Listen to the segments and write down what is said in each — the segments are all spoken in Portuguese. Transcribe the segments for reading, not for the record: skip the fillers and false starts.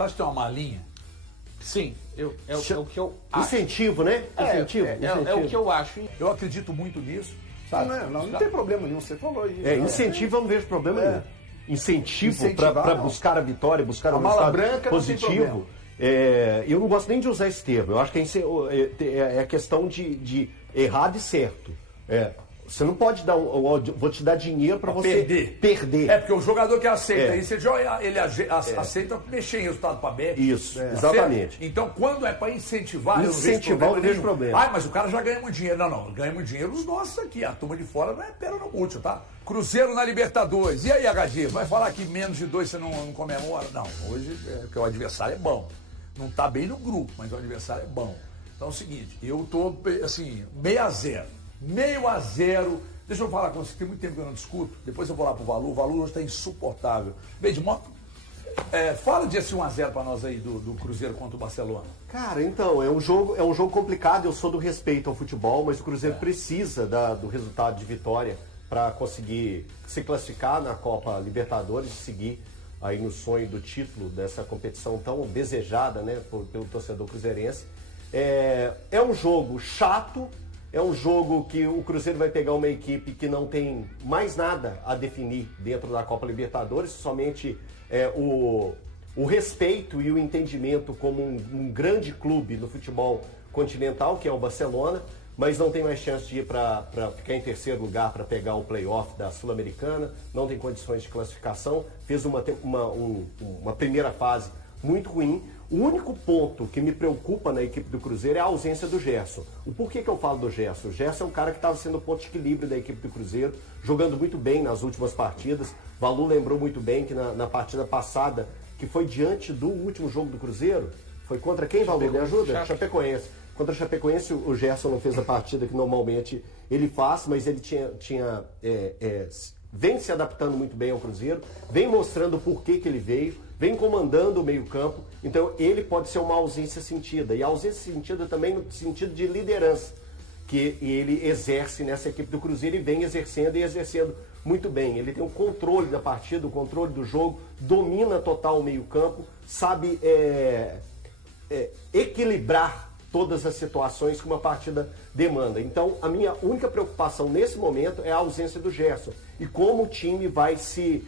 Você acha que tem uma malinha? Sim, é o que eu acho. Incentivo, né? Incentivo. É o que eu acho. Eu acredito muito nisso. Sabe? Não tem problema nenhum, você falou isso. Incentivo eu não vejo problema nenhum. Incentivo Incentivar, para não. buscar a vitória, buscar A um mala resultado branca não tem positivo. problema. Eu não gosto nem de usar esse termo. Eu acho que é questão de errado e certo. Você não pode dar vou te dar dinheiro para você perder. É porque o jogador que aceita isso, ele aceita mexer em resultado para bet. Isso, exatamente. Então, quando é para incentivar, eu não vejo problema. Ah, mas o cara já ganha muito dinheiro. Não, ganha muito dinheiro os nossos aqui. A turma de fora não é pera no múltiplo, tá? Cruzeiro na Libertadores. E aí, HG, vai falar que menos de 2 você não comemora? Não, hoje porque o adversário é bom. Não tá bem no grupo, mas o adversário é bom. Então é o seguinte, eu tô assim, 6-0. 0,5. Deixa eu falar com você, tem muito tempo que eu não discuto. Depois eu vou lá pro Valu. O Valu hoje está insuportável. Bem, de moto, fala de esse 1-0 para nós aí do Cruzeiro contra o Barcelona. Cara, então, é um jogo complicado. Eu sou do respeito ao futebol, mas o Cruzeiro precisa do resultado de vitória para conseguir se classificar na Copa Libertadores e seguir aí no sonho do título dessa competição tão desejada, né, pelo torcedor cruzeirense. É um jogo chato. É um jogo que o Cruzeiro vai pegar uma equipe que não tem mais nada a definir dentro da Copa Libertadores, somente o respeito e o entendimento como um grande clube no futebol continental, que é o Barcelona, mas não tem mais chance de ir para ficar em terceiro lugar para pegar o play-off da Sul-Americana, não tem condições de classificação, fez uma primeira fase muito ruim. O único ponto que me preocupa na equipe do Cruzeiro é a ausência do Gerson. O porquê que eu falo do Gerson? O Gerson é um cara que estava sendo o ponto de equilíbrio da equipe do Cruzeiro, jogando muito bem nas últimas partidas. Valu lembrou muito bem que na partida passada, que foi diante do último jogo do Cruzeiro, foi contra quem, Valu? Me ajuda? Chapecoense. Contra o Chapecoense, o Gerson não fez a partida que normalmente ele faz, mas ele vem se adaptando muito bem ao Cruzeiro, vem mostrando o porquê que ele veio, vem comandando o meio-campo, então ele pode ser uma ausência sentida. E a ausência sentida também no sentido de liderança, que ele exerce nessa equipe do Cruzeiro e vem exercendo muito bem. Ele tem o controle da partida, o controle do jogo, domina total o meio-campo, sabe equilibrar todas as situações que uma partida demanda. Então, a minha única preocupação nesse momento é a ausência do Gerson e como o time vai se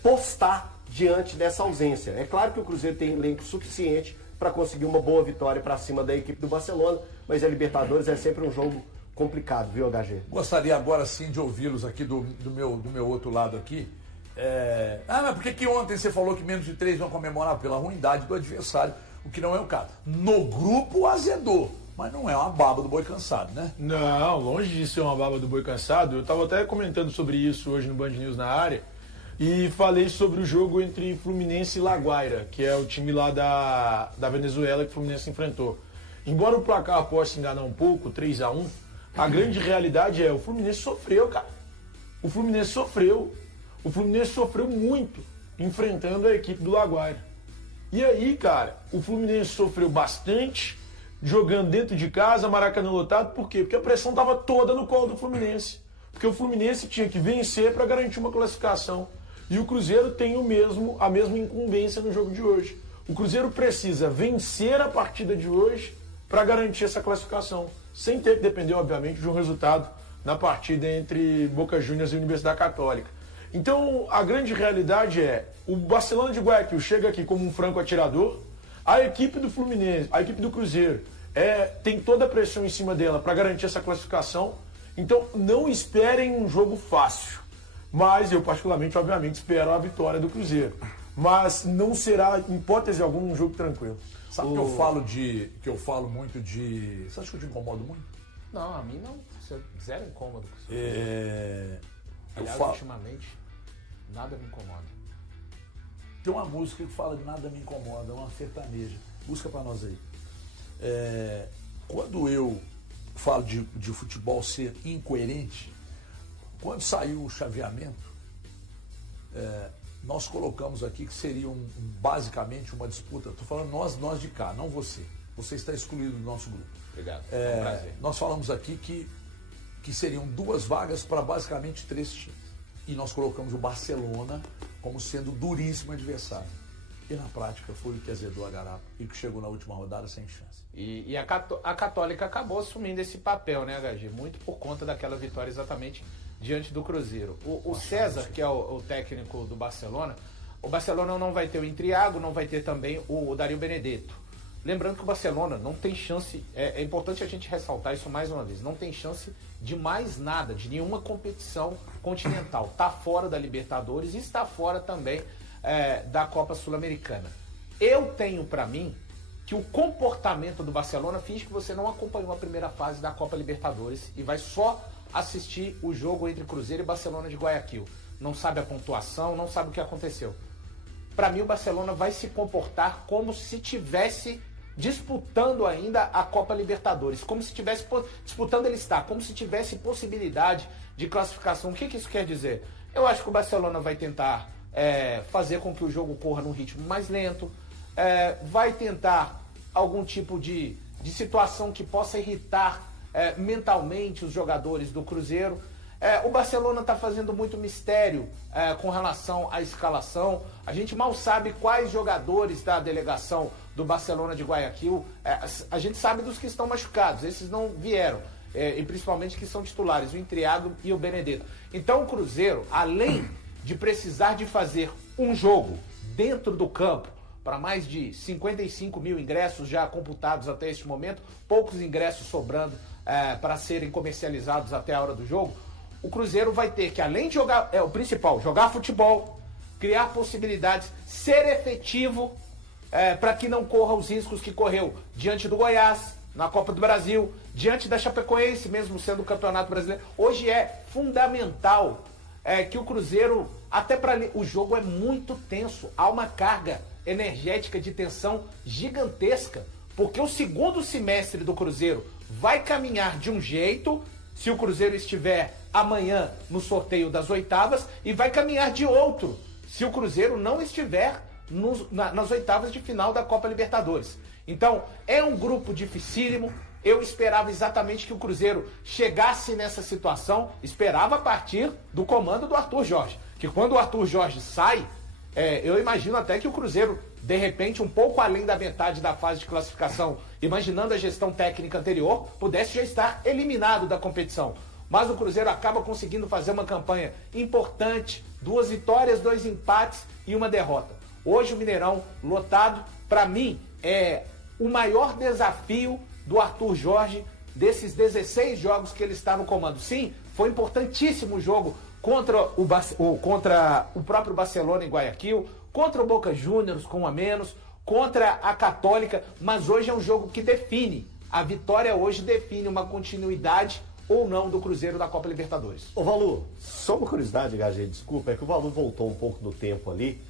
postar diante dessa ausência. É claro que o Cruzeiro tem elenco suficiente para conseguir uma boa vitória para cima da equipe do Barcelona, mas a Libertadores é sempre um jogo complicado, viu, HG? Gostaria agora sim de ouvi-los aqui do meu outro lado aqui. Mas por que ontem você falou que menos de 3 vão comemorar? Pela ruindade do adversário, o que não é o caso. No grupo azedou, mas não é uma baba do boi cansado, né? Não, longe de ser uma baba do boi cansado. Eu estava até comentando sobre isso hoje no Band News na área e falei sobre o jogo entre Fluminense e La Guaira, que é o time lá da Venezuela que o Fluminense enfrentou. Embora o placar possa enganar um pouco, 3-1, a grande realidade é o Fluminense sofreu, cara. O Fluminense sofreu muito enfrentando a equipe do La Guaira. E aí, cara, o Fluminense sofreu bastante jogando dentro de casa, Maracanã lotado. Por quê? Porque a pressão estava toda no colo do Fluminense. Porque o Fluminense tinha que vencer para garantir uma classificação. E o Cruzeiro tem a mesma incumbência no jogo de hoje. O Cruzeiro precisa vencer a partida de hoje para garantir essa classificação, sem ter que depender, obviamente, de um resultado na partida entre Boca Juniors e Universidade Católica. Então, a grande realidade é, o Barcelona de Guayaquil chega aqui como um franco atirador, a equipe do Fluminense, a equipe do Cruzeiro, tem toda a pressão em cima dela para garantir essa classificação. Então, não esperem um jogo fácil. Mas eu, particularmente, obviamente, espero a vitória do Cruzeiro. Mas não será, em hipótese alguma, um jogo tranquilo. Sabe que eu falo muito de... Você acha que eu te incomodo muito? Não, a mim não. Zero incômodo. Aliás, ultimamente, nada me incomoda. Tem uma música que fala de nada me incomoda, uma sertaneja. Busca pra nós aí. Quando eu falo de futebol ser incoerente, quando saiu o chaveamento, nós colocamos aqui que seria basicamente uma disputa. Estou falando nós de cá, não você. Você está excluído do nosso grupo. Obrigado. É um prazer. Nós falamos aqui que seriam 2 vagas para basicamente 3 times. E nós colocamos o Barcelona como sendo duríssimo adversário. E na prática foi o que azedou a garapa e que chegou na última rodada sem chance. E a Católica acabou assumindo esse papel, né, HG? Muito por conta daquela vitória exatamente diante do Cruzeiro. O César, que é o técnico do Barcelona, o Barcelona não vai ter o Intriago, não vai ter também o Dario Benedetto. Lembrando que o Barcelona não tem chance, é importante a gente ressaltar isso mais uma vez, não tem chance de mais nada, de nenhuma competição continental. Está fora da Libertadores e está fora também da Copa Sul-Americana. Eu tenho para mim que o comportamento do Barcelona finge que você não acompanhou a primeira fase da Copa Libertadores e vai só assistir o jogo entre Cruzeiro e Barcelona de Guayaquil. Não sabe a pontuação, não sabe o que aconteceu. Para mim, o Barcelona vai se comportar como se tivesse disputando ainda a Copa Libertadores, como se tivesse disputando, ele está, como se tivesse possibilidade de classificação. O que isso quer dizer? Eu acho que o Barcelona vai tentar fazer com que o jogo corra num ritmo mais lento, vai tentar algum tipo de situação que possa irritar mentalmente os jogadores do Cruzeiro. O Barcelona está fazendo muito mistério com relação à escalação. A gente mal sabe quais jogadores da delegação do Barcelona de Guayaquil. A gente sabe dos que estão machucados, esses não vieram. E principalmente que são titulares, o Intriago e o Benedetto. Então o Cruzeiro, além de precisar de fazer um jogo dentro do campo, para mais de 55 mil ingressos já computados até este momento, poucos ingressos sobrando para serem comercializados até a hora do jogo, o Cruzeiro vai ter que, além de jogar, o principal, jogar futebol, criar possibilidades, ser efetivo para que não corra os riscos que correu diante do Goiás, na Copa do Brasil, diante da Chapecoense, mesmo sendo o Campeonato Brasileiro. Hoje é fundamental que o Cruzeiro, até para o jogo é muito tenso, há uma carga energética de tensão gigantesca, porque o segundo semestre do Cruzeiro vai caminhar de um jeito, se o Cruzeiro estiver amanhã no sorteio das oitavas, e vai caminhar de outro, se o Cruzeiro não estiver nas oitavas de final da Copa Libertadores. Então, é um grupo dificílimo. Eu esperava exatamente que o Cruzeiro chegasse nessa situação, esperava a partir do comando do Arthur Jorge, que quando o Arthur Jorge sai, eu imagino até que o Cruzeiro, de repente, um pouco além da metade da fase de classificação, imaginando a gestão técnica anterior, pudesse já estar eliminado da competição. Mas o Cruzeiro acaba conseguindo fazer uma campanha importante, 2 vitórias, 2 empates e 1 derrota. Hoje o Mineirão lotado, para mim, é o maior desafio do Arthur Jorge desses 16 jogos que ele está no comando. Sim, foi importantíssimo o jogo contra o próprio Barcelona em Guayaquil, contra o Boca Juniors com 1 a menos, contra a Católica, mas hoje é um jogo que define. A vitória hoje define uma continuidade ou não do Cruzeiro da Copa Libertadores. Ô Valu, só uma curiosidade, HG, desculpa, é que o Valu voltou um pouco no tempo ali.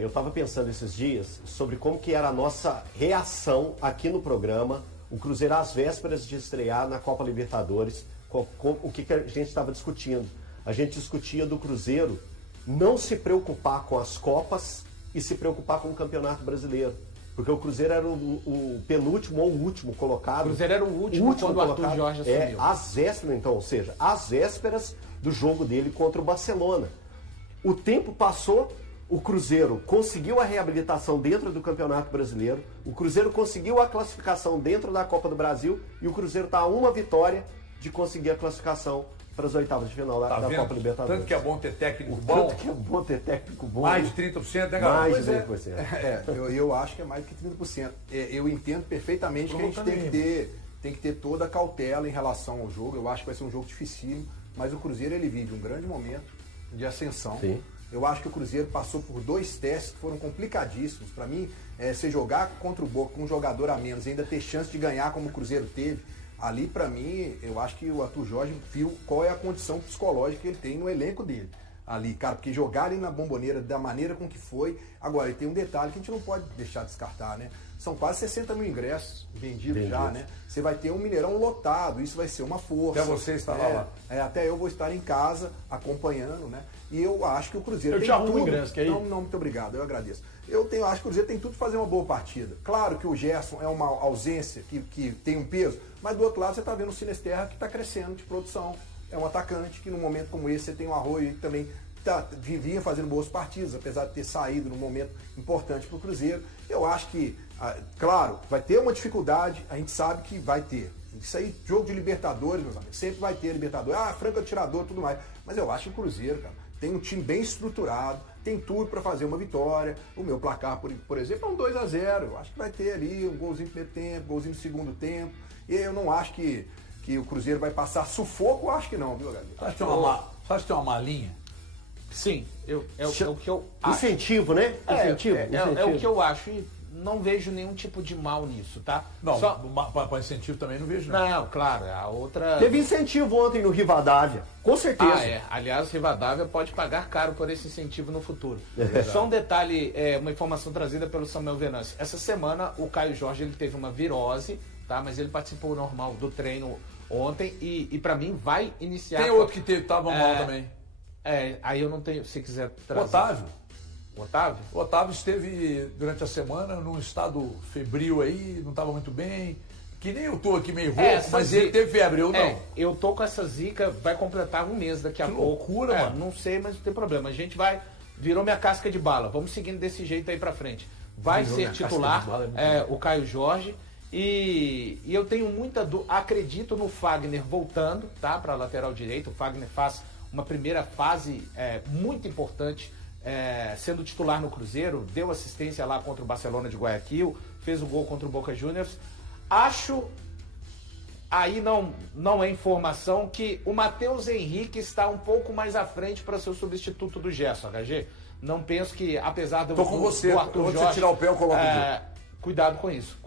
Eu estava pensando esses dias sobre como que era a nossa reação aqui no programa, o Cruzeiro às vésperas de estrear na Copa Libertadores, o que a gente estava discutindo. A gente discutia do Cruzeiro não se preocupar com as Copas e se preocupar com o Campeonato Brasileiro. Porque o Cruzeiro era o penúltimo ou o último colocado. O Cruzeiro era o último quando o Arthur Jorge assumiu. Às vésperas, então, ou seja, às vésperas do jogo dele contra o Barcelona. O tempo passou, o Cruzeiro conseguiu a reabilitação dentro do Campeonato Brasileiro, o Cruzeiro conseguiu a classificação dentro da Copa do Brasil e o Cruzeiro está a 1 vitória de conseguir a classificação para as oitavas de final da Copa Libertadores. Tanto que é bom ter técnico bom. Tanto que é bom ter técnico bom. Mais de 30%, né, galera? Mais de 30%. Eu acho que é mais do que 30%. Eu entendo perfeitamente que a gente tem que ter toda a cautela em relação ao jogo. Eu acho que vai ser um jogo dificílimo, mas o Cruzeiro ele vive um grande momento de ascensão. Sim. Eu acho que o Cruzeiro passou por 2 testes que foram complicadíssimos. Para mim, você jogar contra o Boca com um jogador a menos e ainda ter chance de ganhar como o Cruzeiro teve, ali, para mim, eu acho que o Arthur Jorge viu qual é a condição psicológica que ele tem no elenco dele. Ali, cara, porque jogar ali na Bomboneira da maneira com que foi. Agora, tem um detalhe que a gente não pode deixar de descartar, né? São quase 60 mil ingressos vendidos já, né? Você vai ter um Mineirão lotado, isso vai ser uma força. Até você estará lá. Até eu vou estar em casa acompanhando, né? E eu acho que o Cruzeiro eu tem te arrumo tudo. O ingresso, quer ir? Não, muito obrigado, eu agradeço. Eu acho que o Cruzeiro tem tudo para fazer uma boa partida. Claro que o Gerson é uma ausência que tem um peso, mas do outro lado você está vendo o Sinesterra que está crescendo de produção. É um atacante que num momento como esse você tem um Arroio que também vinha fazendo boas partidas, apesar de ter saído num momento importante para o Cruzeiro. Eu acho que, claro, vai ter uma dificuldade, a gente sabe que vai ter. Isso aí, jogo de Libertadores, meus amigos, sempre vai ter Libertadores, franco atirador e tudo mais. Mas eu acho que o Cruzeiro, cara, tem um time bem estruturado, tem tudo para fazer uma vitória. O meu placar, por exemplo, é um 2-0. Eu acho que vai ter ali um golzinho no primeiro tempo, golzinho no segundo tempo. E eu não acho que o Cruzeiro vai passar sufoco, eu acho que não, viu, galera? Você acha que tem uma malinha? Sim, é o que eu acho. Incentivo, né? Incentivo. É o que eu acho e não vejo nenhum tipo de mal nisso, tá? Não, para incentivo também não vejo, não. Não, claro, a outra... Teve incentivo ontem no Rivadavia, com certeza. Aliás, o Rivadavia pode pagar caro por esse incentivo no futuro. Só um detalhe, uma informação trazida pelo Samuel Venâncio. Essa semana o Caio Jorge ele teve uma virose, tá? Mas ele participou normal do treino ontem e para mim vai iniciar... Tem outro que tava mal também. Aí eu não tenho, se quiser trazer. Otávio? O Otávio esteve durante a semana num estado febril aí, não estava muito bem. Que nem eu tô aqui meio rouco, mas ele teve febre, eu não. Eu tô com essa zica, vai completar um mês daqui a pouco. Loucura, mano. Não sei, mas não tem problema. A gente virou minha casca de bala. Vamos seguindo desse jeito aí pra frente. Vai ser titular o Caio Jorge. E eu tenho muita acredito no Fagner voltando, tá? Pra lateral direito. O Fagner faz uma primeira fase muito importante. Sendo titular no Cruzeiro, deu assistência lá contra o Barcelona de Guayaquil, fez o gol contra o Boca Juniors. Acho, aí não é informação, que o Matheus Henrique está um pouco mais à frente para ser o substituto do Gerson, HG. Não penso que, apesar do, Tô com você, do Arthur quando Jorge... você tirar o pé, eu coloco cuidado com isso.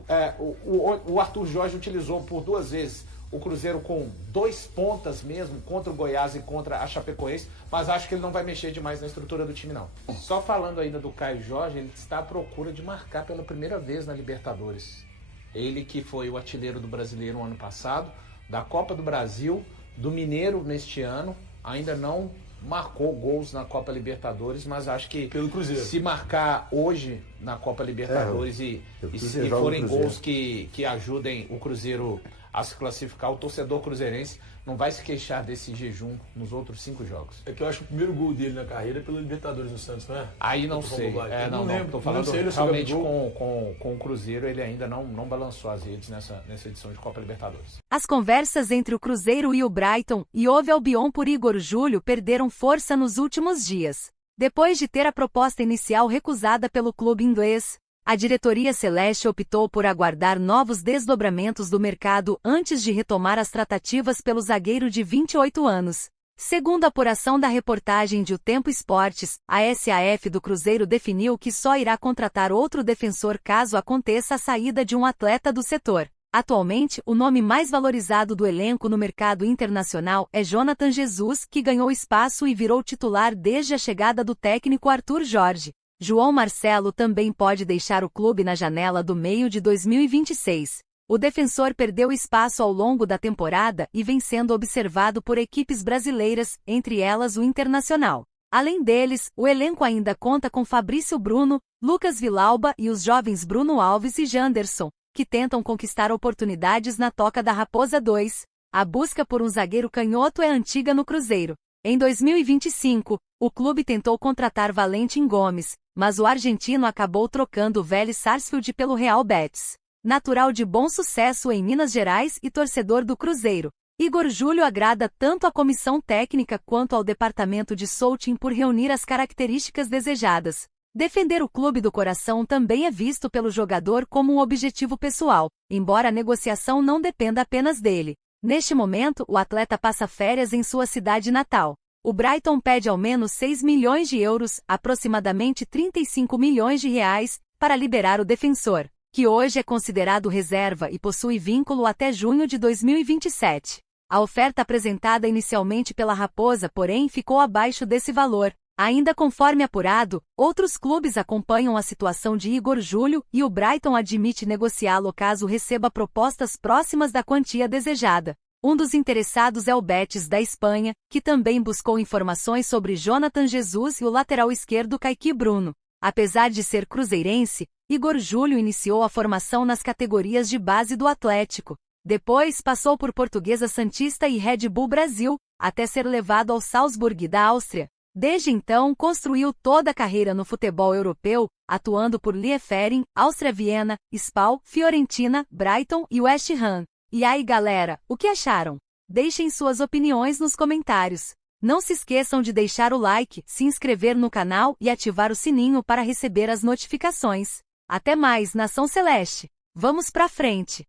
O Arthur Jorge utilizou por 2 vezes o Cruzeiro com 2 pontas mesmo, contra o Goiás e contra a Chapecoense, mas acho que ele não vai mexer demais na estrutura do time, não. Só falando ainda do Caio Jorge, ele está à procura de marcar pela primeira vez na Libertadores. Ele que foi o artilheiro do Brasileiro no ano passado, da Copa do Brasil, do Mineiro neste ano, ainda não marcou gols na Copa Libertadores, mas acho que pelo Cruzeiro, se marcar hoje na Copa Libertadores e forem gols que ajudem o Cruzeiro a se classificar, o torcedor cruzeirense não vai se queixar desse jejum nos outros 5 jogos. É que eu acho que o primeiro gol dele na carreira é pelo Libertadores no Santos, não é? Aí não sei. Não lembro. Tô falando realmente com o Cruzeiro, ele ainda não balançou as redes nessa edição de Copa Libertadores. As conversas entre o Cruzeiro e o Brighton e Hove Albion por Igor Júlio perderam força nos últimos dias. Depois de ter a proposta inicial recusada pelo clube inglês, a diretoria celeste optou por aguardar novos desdobramentos do mercado antes de retomar as tratativas pelo zagueiro de 28 anos. Segundo a apuração da reportagem de O Tempo Esportes, a SAF do Cruzeiro definiu que só irá contratar outro defensor caso aconteça a saída de um atleta do setor. Atualmente, o nome mais valorizado do elenco no mercado internacional é Jonathan Jesus, que ganhou espaço e virou titular desde a chegada do técnico Arthur Jorge. João Marcelo também pode deixar o clube na janela do meio de 2026. O defensor perdeu espaço ao longo da temporada e vem sendo observado por equipes brasileiras, entre elas o Internacional. Além deles, o elenco ainda conta com Fabrício Bruno, Lucas Vilauba e os jovens Bruno Alves e Janderson, que tentam conquistar oportunidades na Toca da Raposa 2. A busca por um zagueiro canhoto é antiga no Cruzeiro. Em 2025, o clube tentou contratar Valentim Gomes, mas o argentino acabou trocando o Vélez Sarsfield pelo Real Betis. Natural de bom sucesso em Minas Gerais e torcedor do Cruzeiro, Igor Júlio agrada tanto à comissão técnica quanto ao departamento de scouting por reunir as características desejadas. Defender o clube do coração também é visto pelo jogador como um objetivo pessoal, embora a negociação não dependa apenas dele. Neste momento, o atleta passa férias em sua cidade natal. O Brighton pede ao menos 6 milhões de euros, aproximadamente 35 milhões de reais, para liberar o defensor, que hoje é considerado reserva e possui vínculo até junho de 2027. A oferta apresentada inicialmente pela Raposa, porém, ficou abaixo desse valor. Ainda conforme apurado, outros clubes acompanham a situação de Igor Júlio e o Brighton admite negociá-lo caso receba propostas próximas da quantia desejada. Um dos interessados é o Betis da Espanha, que também buscou informações sobre Jonathan Jesus e o lateral esquerdo Kaique Bruno. Apesar de ser cruzeirense, Igor Júlio iniciou a formação nas categorias de base do Atlético. Depois passou por Portuguesa Santista e Red Bull Brasil, até ser levado ao Salzburg da Áustria. Desde então, construiu toda a carreira no futebol europeu, atuando por Liefering, Áustria Viena, Spal, Fiorentina, Brighton e West Ham. E aí, galera, o que acharam? Deixem suas opiniões nos comentários. Não se esqueçam de deixar o like, se inscrever no canal e ativar o sininho para receber as notificações. Até mais, Nação Celeste! Vamos pra frente!